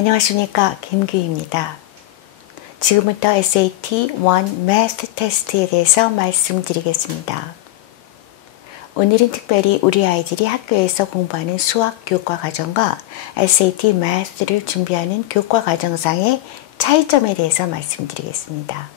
안녕하십니까, 김규희입니다. 지금부터 SAT 1 Math 테스트에 대해서 말씀드리겠습니다. 오늘은 특별히 우리 아이들이 학교에서 공부하는 수학 교과 과정과 SAT Math를 준비하는 교과 과정상의 차이점에 대해서 말씀드리겠습니다.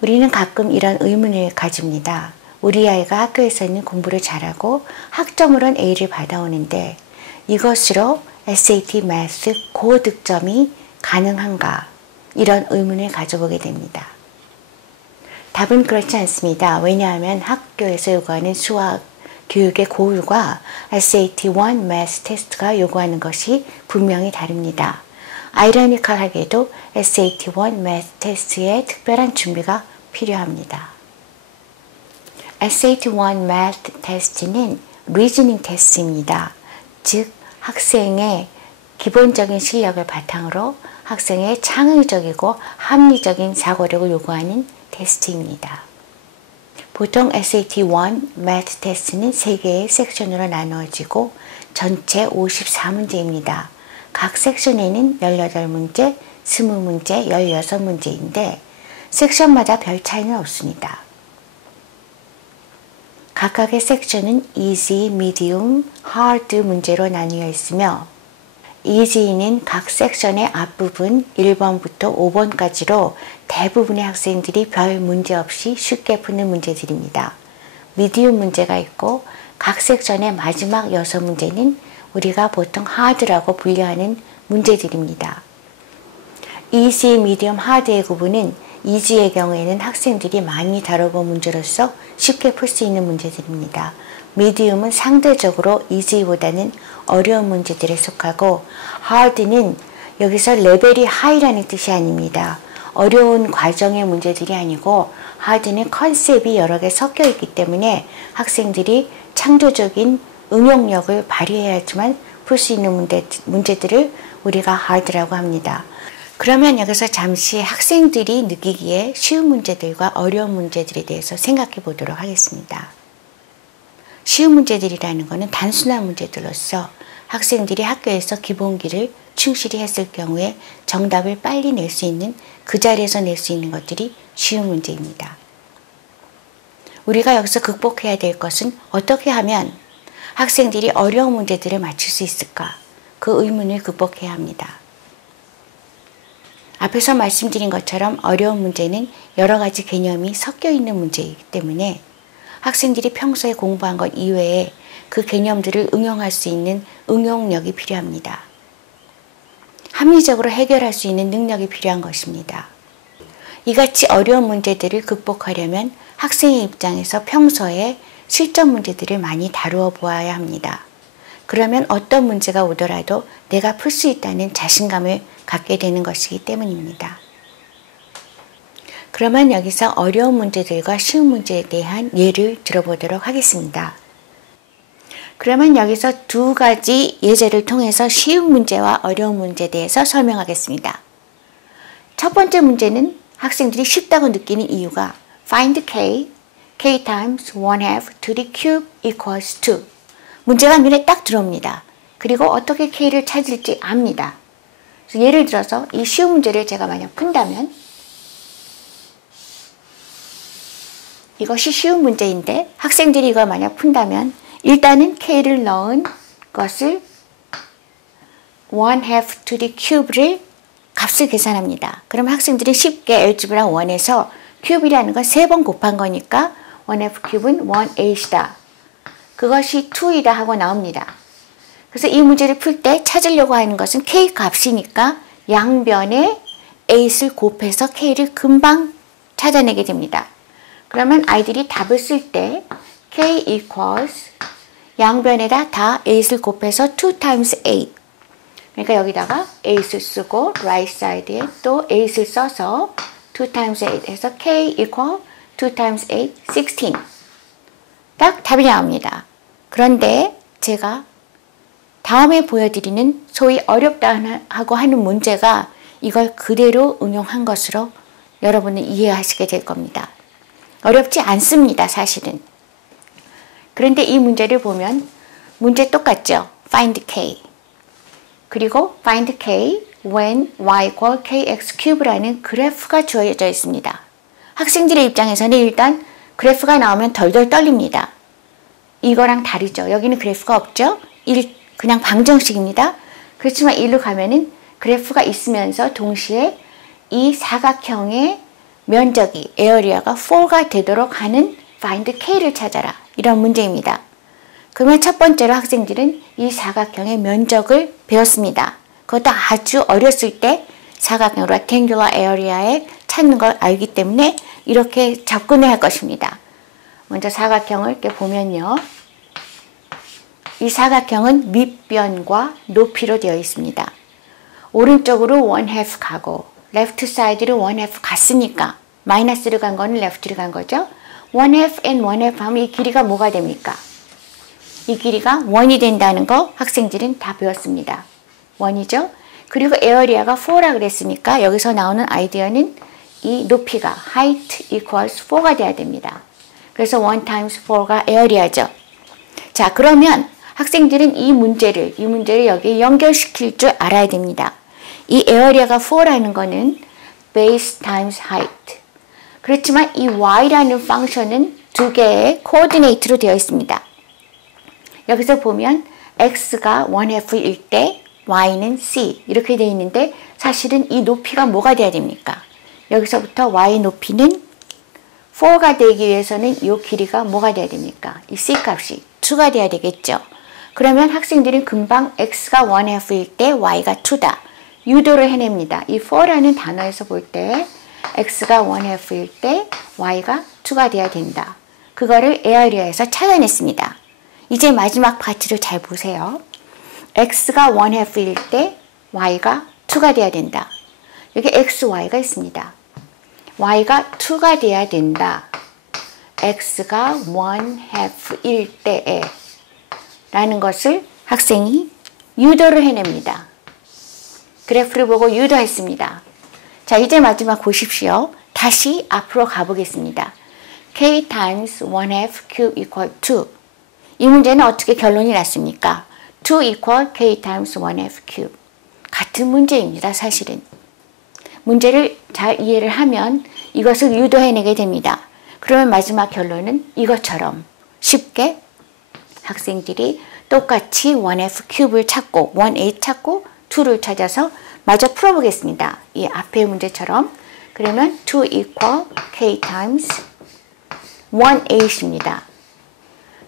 우리는 가끔 이런 의문을 가집니다. 우리 아이가 학교에서는 공부를 잘하고 학점으로는 A를 받아오는데 이것으로 SAT Math 고득점이 가능한가? 이런 의문을 가져보게 됩니다. 답은 그렇지 않습니다. 왜냐하면 학교에서 요구하는 수학 교육의 고율과 SAT 1 Math 테스트가 요구하는 것이 분명히 다릅니다. 아이러니컬하게도 SAT 1 Math 테스트에 특별한 준비가 필요합니다. SAT 1 Math 테스트는 리즈닝 테스트입니다. 즉 학생의 기본적인 실력을 바탕으로 학생의 창의적이고 합리적인 사고력을 요구하는 테스트입니다. 보통 SAT 1 Math 테스트는 3개의 섹션으로 나누어지고 전체 54문제입니다. 각 섹션에는 18문제, 20문제, 16문제인데 섹션마다 별 차이는 없습니다. 각각의 섹션은 easy, medium, hard 문제로 나뉘어 있으며 easy는 각 섹션의 앞부분 1번부터 5번까지로 대부분의 학생들이 별 문제 없이 쉽게 푸는 문제들입니다. medium 문제가 있고 각 섹션의 마지막 6문제는 우리가 보통 hard라고 분류하는 문제들입니다. easy, medium, hard의 구분은 easy의 경우에는 학생들이 많이 다뤄본 문제로서 쉽게 풀 수 있는 문제들입니다. medium은 상대적으로 easy보다는 어려운 문제들에 속하고 hard는 여기서 레벨이 high라는 뜻이 아닙니다. 어려운 과정의 문제들이 아니고 hard는 컨셉이 여러 개 섞여 있기 때문에 학생들이 창조적인 응용력을 발휘해야지만 풀 수 있는 문제들을 우리가 hard라고 합니다. 그러면 여기서 잠시 학생들이 느끼기에 쉬운 문제들과 어려운 문제들에 대해서 생각해 보도록 하겠습니다. 쉬운 문제들이라는 것은 단순한 문제들로서 학생들이 학교에서 기본기를 충실히 했을 경우에 정답을 빨리 낼 수 있는 그 자리에서 낼 수 있는 것들이 쉬운 문제입니다. 우리가 여기서 극복해야 될 것은 어떻게 하면 학생들이 어려운 문제들을 맞출 수 있을까? 그 의문을 극복해야 합니다. 앞에서 말씀드린 것처럼 어려운 문제는 여러 가지 개념이 섞여 있는 문제이기 때문에 학생들이 평소에 공부한 것 이외에 그 개념들을 응용할 수 있는 응용력이 필요합니다. 합리적으로 해결할 수 있는 능력이 필요한 것입니다. 이같이 어려운 문제들을 극복하려면 학생의 입장에서 평소에 실전 문제들을 많이 다루어 보아야 합니다. 그러면 어떤 문제가 오더라도 내가 풀 수 있다는 자신감을 갖게 되는 것이기 때문입니다. 그러면 여기서 어려운 문제들과 쉬운 문제에 대한 예를 들어보도록 하겠습니다. 그러면 여기서 두 가지 예제를 통해서 쉬운 문제와 어려운 문제에 대해서 설명하겠습니다. 첫 번째 문제는 학생들이 쉽다고 느끼는 이유가 find k, k times 1/2 to the cube equals 2. 문제가 눈에 딱 들어옵니다. 그리고 어떻게 k를 찾을지 압니다. 그래서 예를 들어서 이 쉬운 문제를 제가 만약 푼다면 이것이 쉬운 문제인데 학생들이 이걸 만약 푼다면 일단은 k를 넣은 것을 1/2 to the cube를 값을 계산합니다. 그럼 학생들이 쉽게 알gebra 1에서 cube이라는 건 3번 곱한 거니까 1/2 cube은 1/8이다. 그것이 2이다 하고 나옵니다. 그래서 이 문제를 풀 때 찾으려고 하는 것은 k 값이니까 양변에 8을 곱해서 k를 금방 찾아내게 됩니다. 그러면 아이들이 답을 쓸 때 k equals 양변에다 다 8을 곱해서 2 times 8. 그러니까 여기다가 8을 쓰고 right side에 또 8을 써서 2 times 8 해서 k equal 2 times 8, 16. 딱 답이 나옵니다. 그런데 제가 다음에 보여드리는 소위 어렵다 하고 하는 문제가 이걸 그대로 응용한 것으로 여러분은 이해하시게 될 겁니다. 어렵지 않습니다, 사실은. 그런데 이 문제를 보면 문제 똑같죠? Find K. 그리고 find k when y equal kx cube라는 그래프가 주어져 있습니다. 학생들의 입장에서는 일단 그래프가 나오면 덜덜 떨립니다. 이거랑 다르죠. 여기는 그래프가 없죠. 그냥 방정식입니다. 그렇지만 일로 가면은 그래프가 있으면서 동시에 이 사각형의 면적이 에어리아가 4가 되도록 하는 find k를 찾아라. 이런 문제입니다. 그러면 첫 번째로 학생들은 이 사각형의 면적을 배웠습니다. 그것도 아주 어렸을 때 사각형 rectangular area에 찾는 걸 알기 때문에 이렇게 접근해야 할 것입니다. 먼저 사각형을 이렇게 보면요. 이 사각형은 밑변과 높이로 되어 있습니다. 오른쪽으로 1/2 가고 left side로 1/2 갔으니까 마이너스로 간 거는 left로 간 거죠. 1/2 and 1/2 하면 이 길이가 뭐가 됩니까? 이 길이가 1이 된다는 거 학생들은 다 배웠습니다. 1이죠. 그리고 에어리아가 4라 그랬으니까 여기서 나오는 아이디어는 이 높이가 height equals 4가 돼야 됩니다. 그래서 1 times 4가 에어리아죠. 자, 그러면 학생들은 이 문제를 여기에 연결시킬 줄 알아야 됩니다. 이 에어리아가 4라는 거는 base times height. 그렇지만 이 y라는 펑션은 두 개의 코오디네이트로 되어 있습니다. 여기서 보면 x가 1/2일 때 y는 c 이렇게 되어 있는데 사실은 이 높이가 뭐가 돼야 됩니까? 여기서부터 y 높이는 4가 되기 위해서는 이 길이가 뭐가 돼야 됩니까? 이 c 값이 2가 돼야 되겠죠. 그러면 학생들은 금방 x가 1/2일 때 y가 2다. 유도를 해냅니다. 이 4라는 단어에서 볼 때 x가 1/2일 때 y가 2가 돼야 된다. 그거를 에어리아에서 찾아냈습니다. 이제 마지막 파트를 잘 보세요. x가 1/2일 때 y가 2가 돼야 된다. 여기 x, y가 있습니다. y가 2가 돼야 된다. x가 1/2일 때에 라는 것을 학생이 유도를 해냅니다. 그래프를 보고 유도했습니다. 자, 이제 마지막 보십시오. 다시 앞으로 가보겠습니다. k times 1/2 cube equal 2. 이 문제는 어떻게 결론이 났습니까? 2 equal k times 1/2 cube. 같은 문제입니다, 사실은. 문제를 잘 이해를 하면 이것을 유도해내게 됩니다. 그러면 마지막 결론은 이것처럼 쉽게 학생들이 똑같이 1/2 큐브를 찾고 1/8 찾고 2를 찾아서 마저 풀어보겠습니다. 이 앞의 문제처럼. 그러면 2 equal k times 1/8입니다.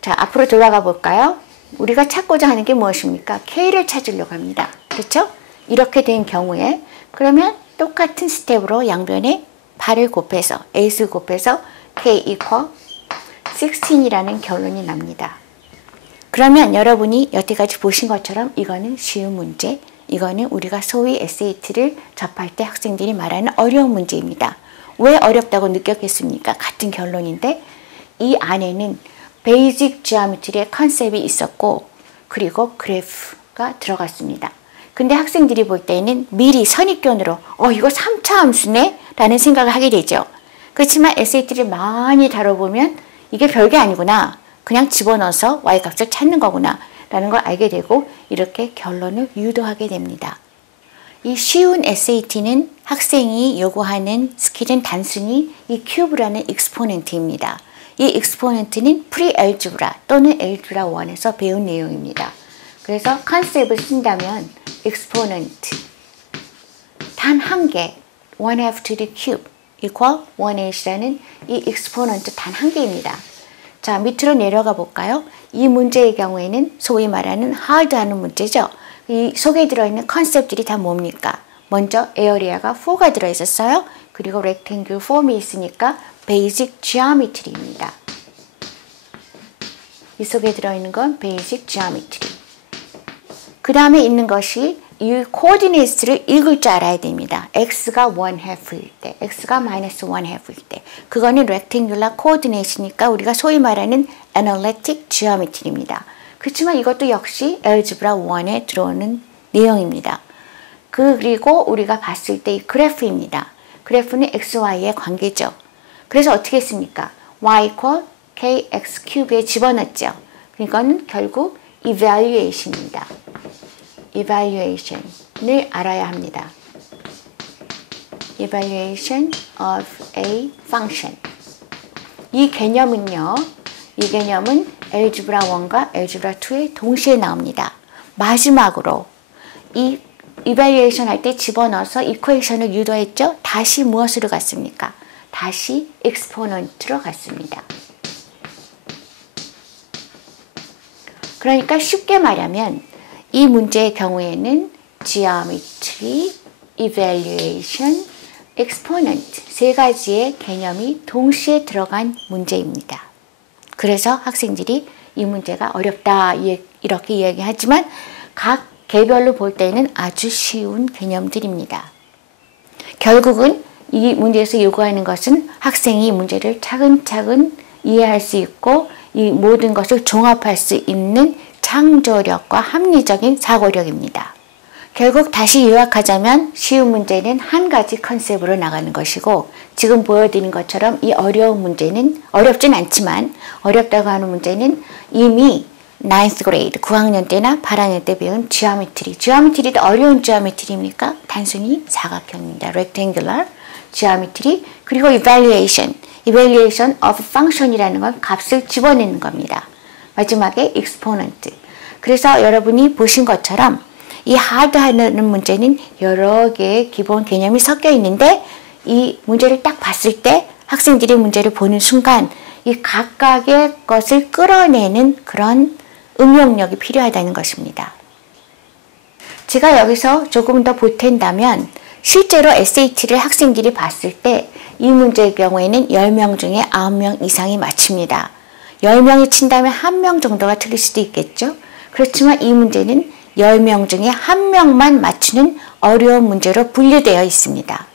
자, 앞으로 돌아가 볼까요? 우리가 찾고자 하는 게 무엇입니까? k를 찾으려고 합니다. 그렇죠? 이렇게 된 경우에 그러면 똑같은 스텝으로 양변에 8을 곱해서 8을 곱해서 k equal 16이라는 결론이 납니다. 그러면 여러분이 여태까지 보신 것처럼 이거는 쉬운 문제, 이거는 우리가 소위 SAT를 접할 때 학생들이 말하는 어려운 문제입니다. 왜 어렵다고 느꼈겠습니까? 같은 결론인데 이 안에는 베이직 지오메트리의 컨셉이 있었고 그리고 그래프가 들어갔습니다. 근데 학생들이 볼 때는 미리 선입견으로 이거 3차 함수네? 라는 생각을 하게 되죠. 그렇지만 SAT를 많이 다뤄보면 이게 별게 아니구나. 그냥 집어넣어서 y값을 찾는 거구나. 라는 걸 알게 되고 이렇게 결론을 유도하게 됩니다. 이 쉬운 SAT는 학생이 요구하는 스킬은 단순히 이 큐브라는 익스포넨트입니다. 이 익스포넨트는 프리엘즈브라 또는 엘즈브라 1에서 배운 내용입니다. 그래서 컨셉을 쓴다면 exponent 단 한 개 1/2 to the cube equal 1/8이라는 이 exponent 단 한 개입니다. 자, 밑으로 내려가 볼까요? 이 문제의 경우에는 소위 말하는 하드하는 문제죠. 이 속에 들어있는 컨셉들이 다 뭡니까? 먼저 에어리아가 4가 들어있었어요. 그리고 rectangle 폼이 있으니까 basic geometry입니다. 이 속에 들어있는 건 basic geometry. 그 다음에 있는 것이 이 코디네이트를 읽을 줄 알아야 됩니다. x가 1/2일 때, x가 마이너스 1/2일 때. 그거는 rectangular coordinate이니까 우리가 소위 말하는 analytic geometry입니다. 그렇지만 이것도 역시 algebra 1에 들어오는 내용입니다. 그리고 우리가 봤을 때 이 그래프입니다. 그래프는 xy의 관계죠. 그래서 어떻게 했습니까? y equal kx cube에 집어넣었죠. 그러니까 결국 evaluation입니다. evaluation을 알아야 합니다. evaluation of a function. 이 개념은요, 이 개념은 알gebra 1과 알gebra 2에 동시에 나옵니다. 마지막으로 이 evaluation 할 때 집어넣어서 equation을 유도했죠? 다시 무엇으로 갔습니까? 다시 exponent로 갔습니다. 그러니까 쉽게 말하면 이 문제의 경우에는 geometry, evaluation, exponent 세 가지의 개념이 동시에 들어간 문제입니다. 그래서 학생들이 이 문제가 어렵다 이렇게 이야기하지만 각 개별로 볼 때는 아주 쉬운 개념들입니다. 결국은 이 문제에서 요구하는 것은 학생이 이 문제를 차근차근 이해할 수 있고 이 모든 것을 종합할 수 있는 창조력과 합리적인 사고력입니다. 결국 다시 요약하자면 쉬운 문제는 한 가지 컨셉으로 나가는 것이고 지금 보여드린 것처럼 이 어려운 문제는 어렵진 않지만 어렵다고 하는 문제는 이미 9th grade, 9학년 때나 8학년 때 배운 geometry도 어려운 geometry입니까? 단순히 사각형입니다. rectangular geometry. 그리고 evaluation of function이라는 건 값을 집어내는 겁니다. 마지막에 exponent. 그래서 여러분이 보신 것처럼 이 하드하는 문제는 여러 개의 기본 개념이 섞여 있는데 이 문제를 딱 봤을 때 학생들이 문제를 보는 순간 이 각각의 것을 끌어내는 그런 응용력이 필요하다는 것입니다. 제가 여기서 조금 더 보탠다면 실제로 SAT를 학생들이 봤을 때 이 문제의 경우에는 10명 중에 9명 이상이 맞춥니다. 10명이 친다면 1명 정도가 틀릴 수도 있겠죠. 그렇지만 이 문제는 10명 중에 1명만 맞추는 어려운 문제로 분류되어 있습니다.